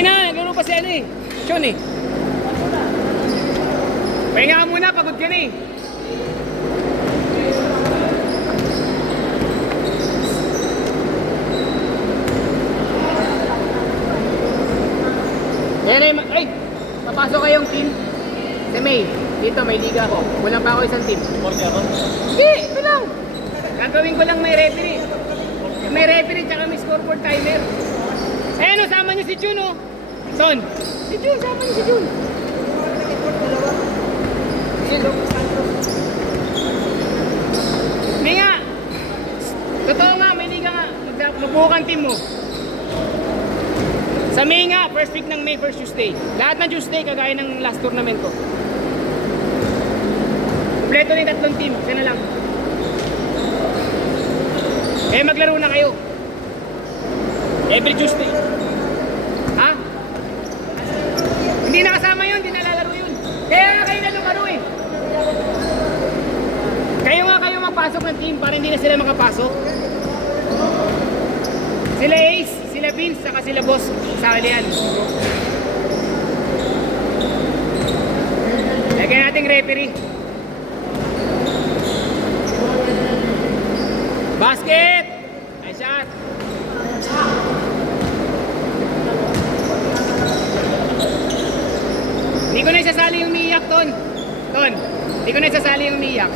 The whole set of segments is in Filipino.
Sige na, naglaro pa si ano eh. Sean eh. Pahinga ka muna, pagod ka na eh. Ay, papasok kayong team. Si May, dito may liga ako. Kulang pa ako isang team. Forte ako? Hindi, ito lang. Gagawin ko lang may referee. May referee tsaka may scoreboard timer. Ayan o, sama nyo si Jun o. Son, si Jun, sama nyo si Jun. Hindi nga. Totoo nga, may liga nga. Magbukan team mo. Sa May nga, first week ng May, first Tuesday. Lahat ng Tuesday, kagaya ng last tournament ko. Kompleto na yung tatlong team. Isa na lang. Eh, maglaro na kayo. Every Tuesday. Ha? Hindi nakasama yun, hindi nalalaro yun. Kaya nga kayo na lumaro eh. Kayo mapasok ng team para hindi na sila makapasok. Sila Ace, sila Vince, saka sila Boss. Sa yan. Lagyan natin referee. Basket! Nice shot! Hindi ko na isasali yung umiiyak, Ton. Ton, hindi ko na isasali yung umiiyak.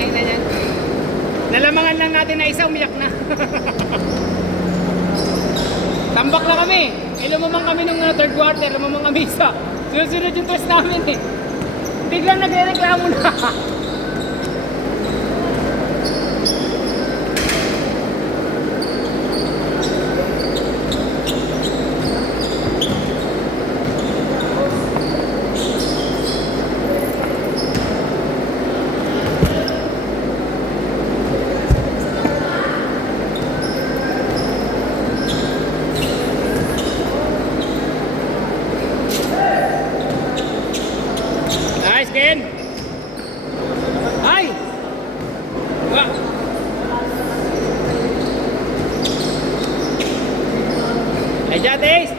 Ayun na yan. Nalamangan lang natin na isa, umiyak na. Tambak na kami. Lumamang kami nung third quarter, lumamang kami isa. Sunod yung twist namin eh. Biglang nagre-reklamo na. Nice, Ken. Ay! Wah! Ay, Jates!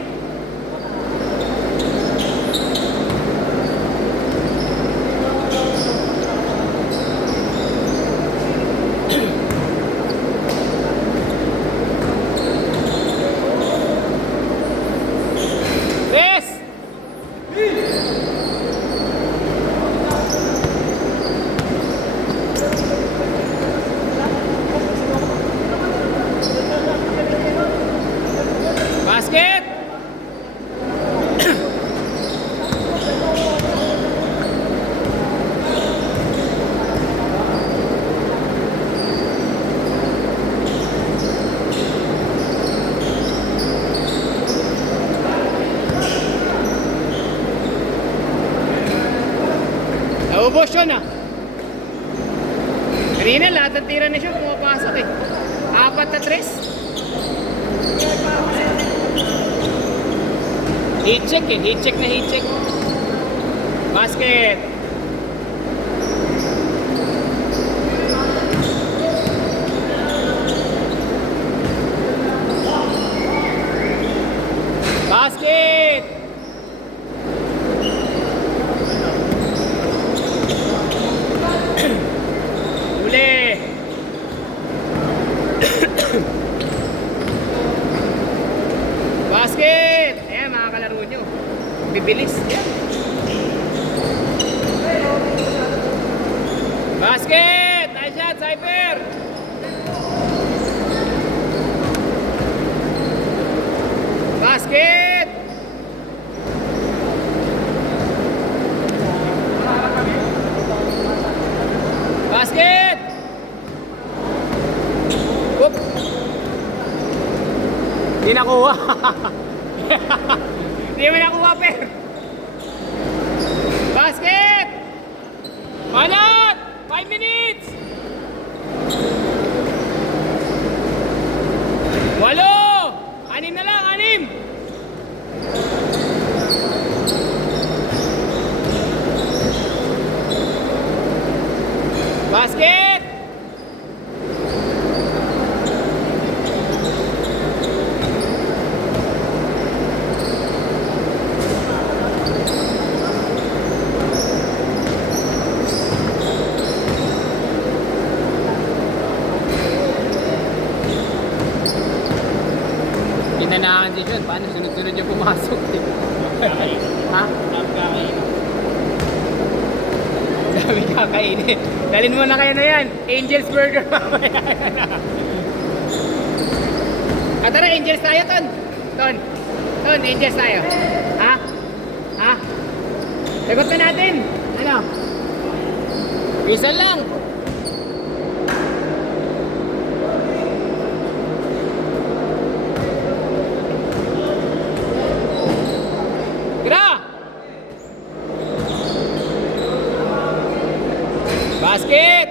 Basket! Naubos yun ah. Kanina lahat ng tira na siya pumapasok eh. 4 na 3. Heat check eh, heat check na heat check. Basket. Basket. Uli. Basket. Ayan, makakalaro nyo. Bibilis. Ayan. Basket. Nice shot, Cypher. Basket. Basket. Whoop. Hindi nakuha. Hindi mo nakuha, Per. Basket! Manat! 5 minutes! 8! 6 na lang, 6! Basket! Hinanahan din yun. Paano? Sunod-sunod yung pumasok. Ha? Dami kakainin. Dalhin mo na kayo na yan. Angel's Burger mamaya. Tara, Angels tayo, Ton. Ton, Angels tayo. Ha? Ha? Sagot na natin. Ano? Isa lang. Gra! Basket!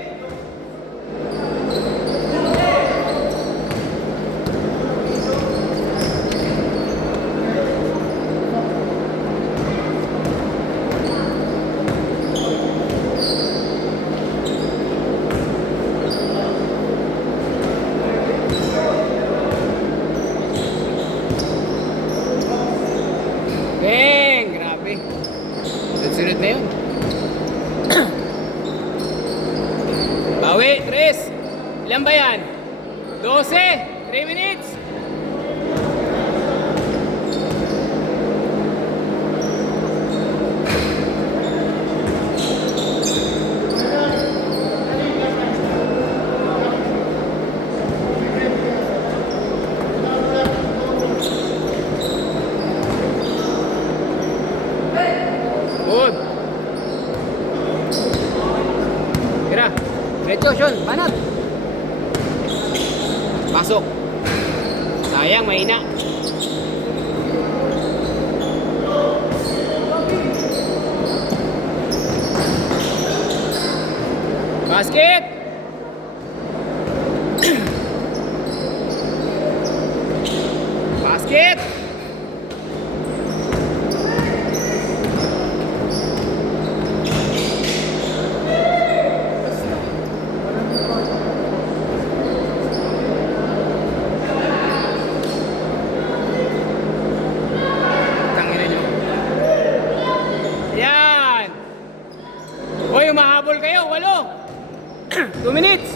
Bang! Grabe. Sunod na yun. Bawi, Chris. Ilan ba yan? 12. 3 minutes. Good. Tira. Diretso, Sean. Banat. Pasok. Sayang, mahina. Basket. Basket. Hoy, umahabol kayo, 8. 2 minutes.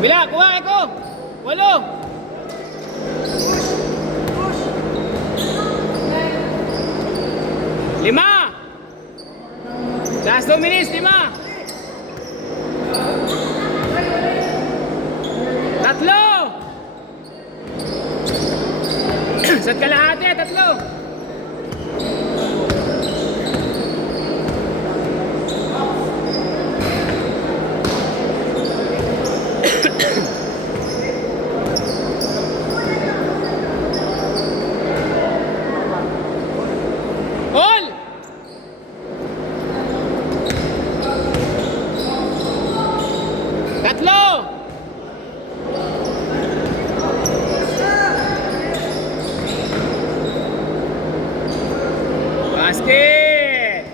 Bila, kuha ko. 8. Lima. Last 2 minutes, 5. 3. Sa kalahati, 3. All! Tatlo! Basket!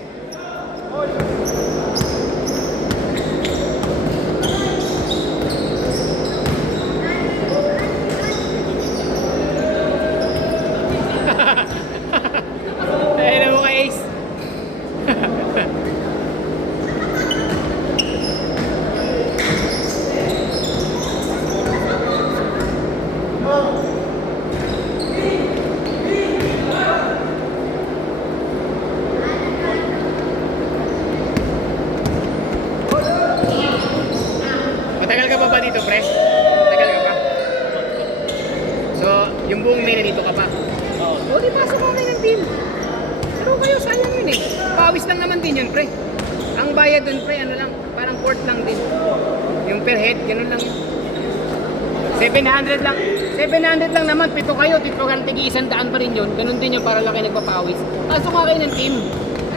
Ayun mo ka, Ace. Matagal ka pa ba dito, pre? Matagal ka pa? So, yung buong May nandito ka pa? Oo. O, di pasok ka kayo ng team. Pero kayo, sayang yun eh. Pawis lang naman din yun, pre. Ang bayad dun, pre, ano lang, parang court lang din. Yung per head, ganun lang. 700 lang. 700 lang naman, 7 kayo. Dito ka ng tigi-100 pa rin yun. Ganun din yun, para lang kayo nagpapawis. Pasok ka kayo ng team.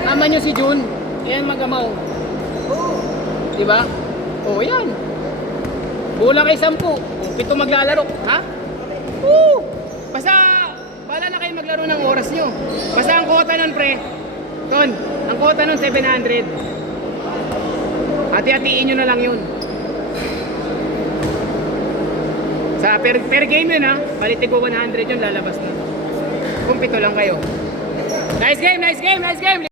Tama nyo si June. Yan magamaw. Diba? O, yan. Bula kay 10. 7 maglalaro. Ha? Oo. Basta, bala na kayo maglaro ng oras nyo. Basta ang quota nun, pre. Ton, ang quota nun 700. Hati-hatiin nyo na lang yun. Sa per game yun, ha. Balitig ko 100 yun, lalabas na. Kung 7 lang kayo. Nice game, nice game, nice game.